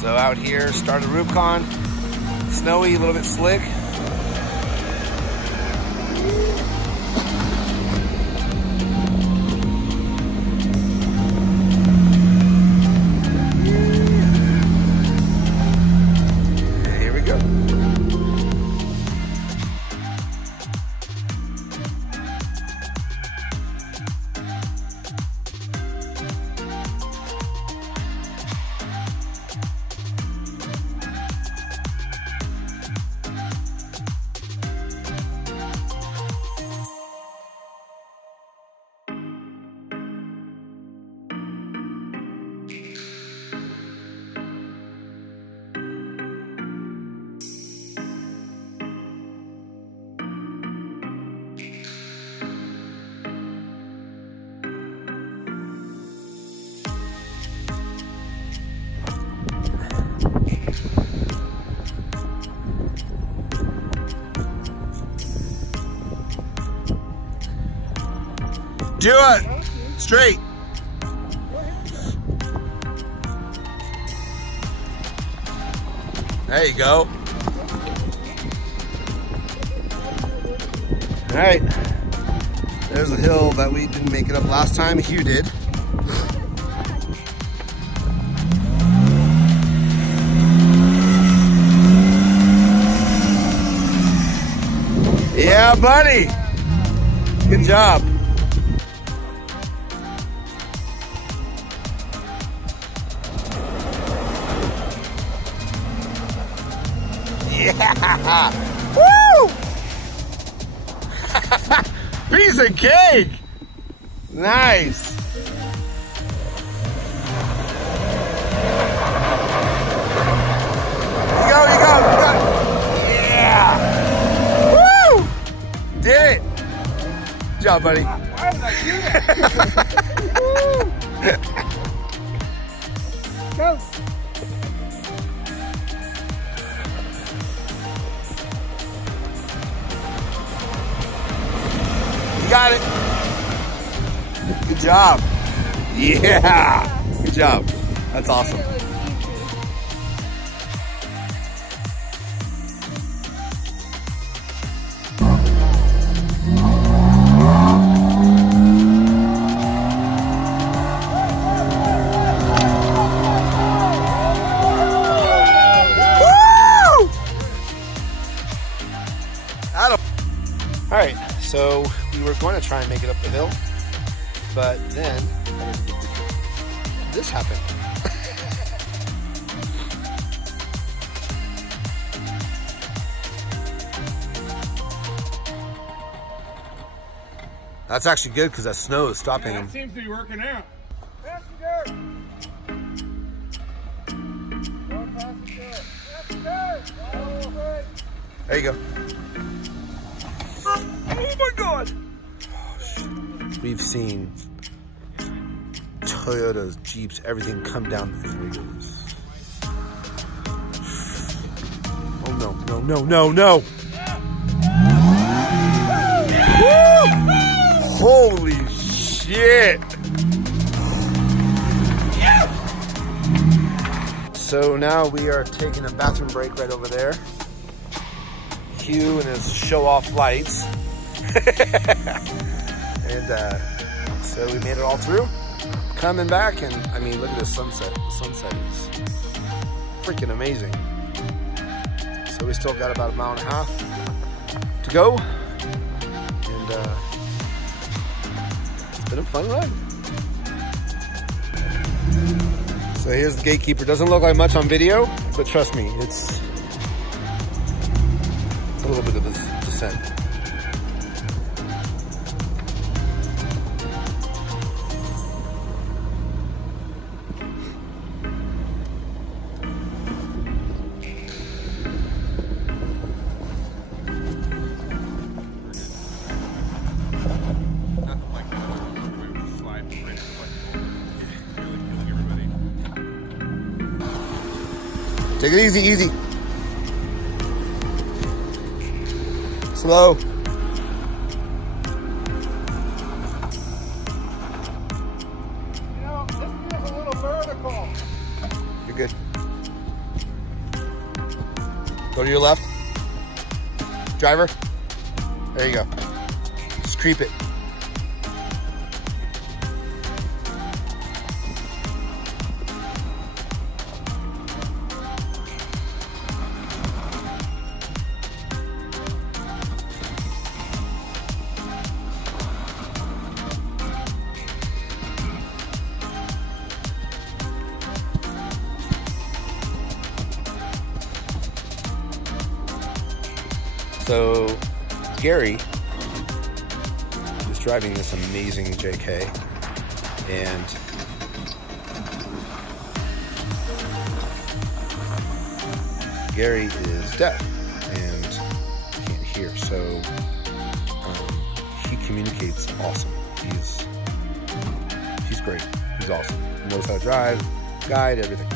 So out here, started Rubicon, snowy, a little bit slick. Here we go. Do it! Straight! There you go. Alright. There's a hill that we didn't make it up last time. Hugh did. Yeah, buddy! Good job. Yeah! Woo! Piece of cake! Nice! You go, you go, you go! Yeah! Woo! Did it! Good job, buddy. Why did I do that? Go! Got it. Good job. Yeah. Good job. That's awesome. Woo! All right. So we were going to try and make it up the hill, but then this happened. That's actually good because that snow is stopping him. That seems to be working out. Passenger! One passenger! Passenger! There you go. Oh my God! Oh, shit. We've seen Toyotas, Jeeps, everything come down the freeways. Oh no, no, no, no, no! Woo! Holy shit! So now we are taking a bathroom break right over there. Hugh and his show-off lights. And so we made it all through. Coming back, and I mean, look at the sunset. The sunset is freaking amazing. So we still got about a mile and a half to go. And it's been a fun ride. So here's the gatekeeper. Doesn't look like much on video, but trust me, it's a little bit of a descent. Take it easy, easy. Slow. You know, this feels a little vertical. You're good. Go to your left. Driver. There you go. Just creep it. So Gary is driving this amazing JK, and Gary is deaf and can't hear, so he communicates awesome. He's great. He's awesome. He knows how to drive, guide, everything.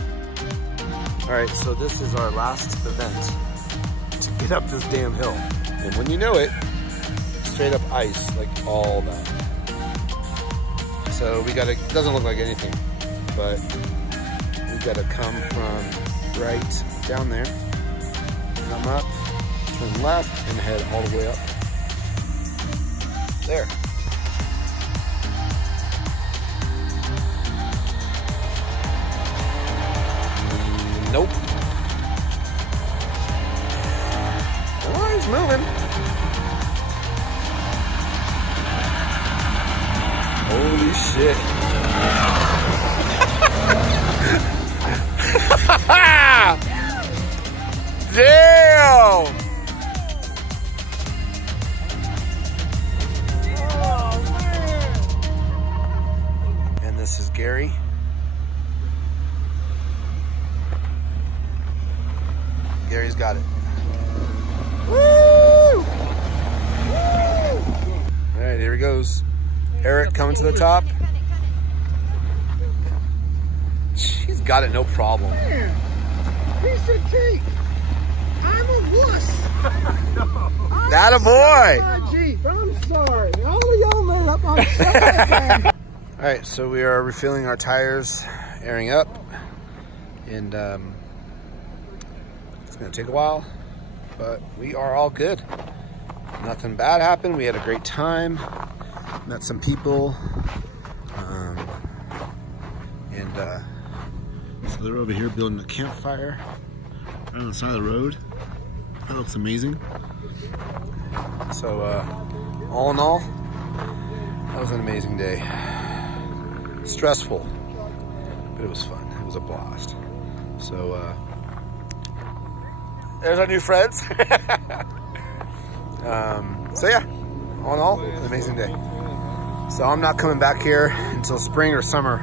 All right, so this is our last event. Get up this damn hill, and when you know it, straight up ice, like all that. So we gotta, doesn't look like anything, but we gotta come from right down there, come up, turn left, and head all the way up. There. Nope. Oh, he's moving. Holy shit. Damn! Oh, man. And this is Gary. Gary's got it. Woo! Woo! All right, here he goes. Eric coming to the top. He's got it, no problem. Man, piece of cake. I'm a wuss. That a boy. I'm sorry. All of y'all made up. I'm sorry, man. All right, so we are refilling our tires, airing up, and it's gonna take a while, but we are all good. Nothing bad happened. We had a great time. Met some people, so they're over here building a campfire right on the side of the road. That looks amazing. So all in all, that was an amazing day. Stressful, but it was fun. It was a blast. So there's our new friends. So yeah, all in all, an amazing day. So I'm not coming back here until spring or summer.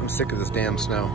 I'm sick of this damn snow.